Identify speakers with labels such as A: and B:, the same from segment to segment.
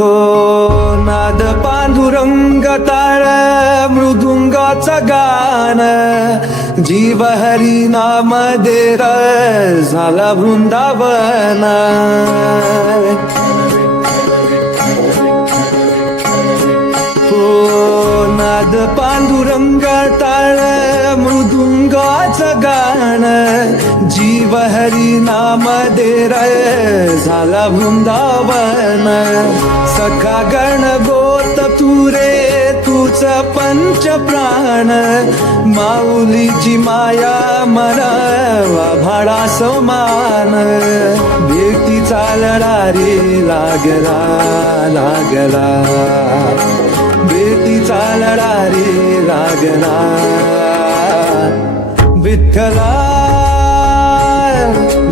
A: हो नाद पांडुरंग तार मृदुंगाचं गान जीव हरी नाम देर झाला वृंदावन. हो नाद पांडुरंग शिव हरी नाम देर झाला वृंदावन। सखा गण गोत तुरे तूच पंच प्राण। माऊलीची माया मरा भाडा समान। भेटीचा लढारी लागला लागला। बेटीचा लढारी लागला। विठ्ठला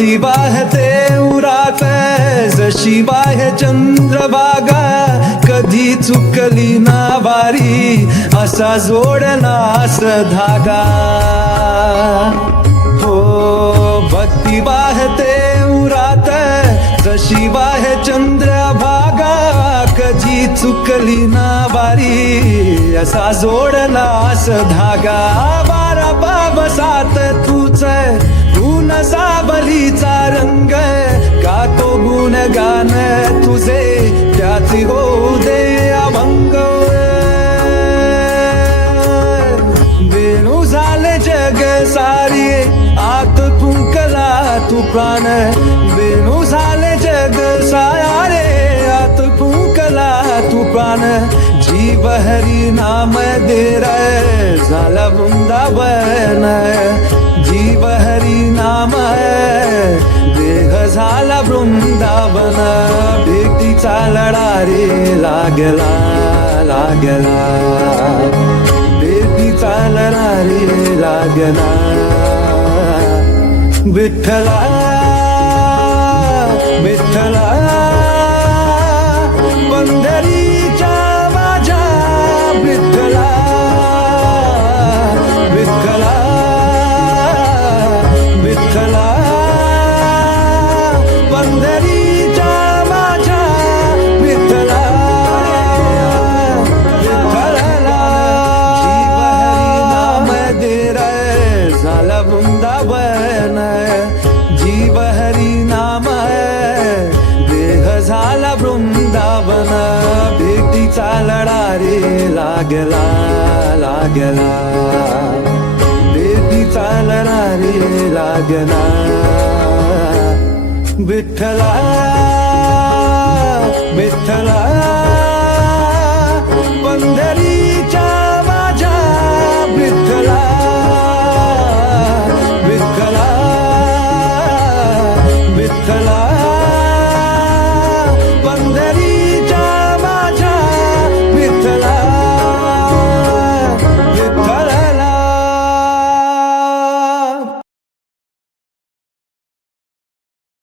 A: भक्ती वाहते उरात जशी बाह्य चंद्रभागा कधी चुकली ना वारी असा जोडलास धागा. हो भक्ती वाहते उरात जशी बाह्य चंद्रभागा कधी चुकली ना वारी असा जोडलास धागा. बारा बाबसात तू माझा साबलीचा रंग का तो गुण गान तुझे त्याची होऊ दे अभंग वेणू झाले जग सारी आत फुंकला तू प्राण वेणू झाले जग साया रे आत फुंकला तू प्राण जीव हरी नाम दे रे झाला वृंदावन जीव हरी वृंदावन भेटीचा लढारी लागला लागला. भेटीचा लढारी लागला. विठ्ठला वृंदावन भेटीचा लढा रे लागला लागला. भेटीचा लढा रे लागला. विठ्ठला विठ्ठला.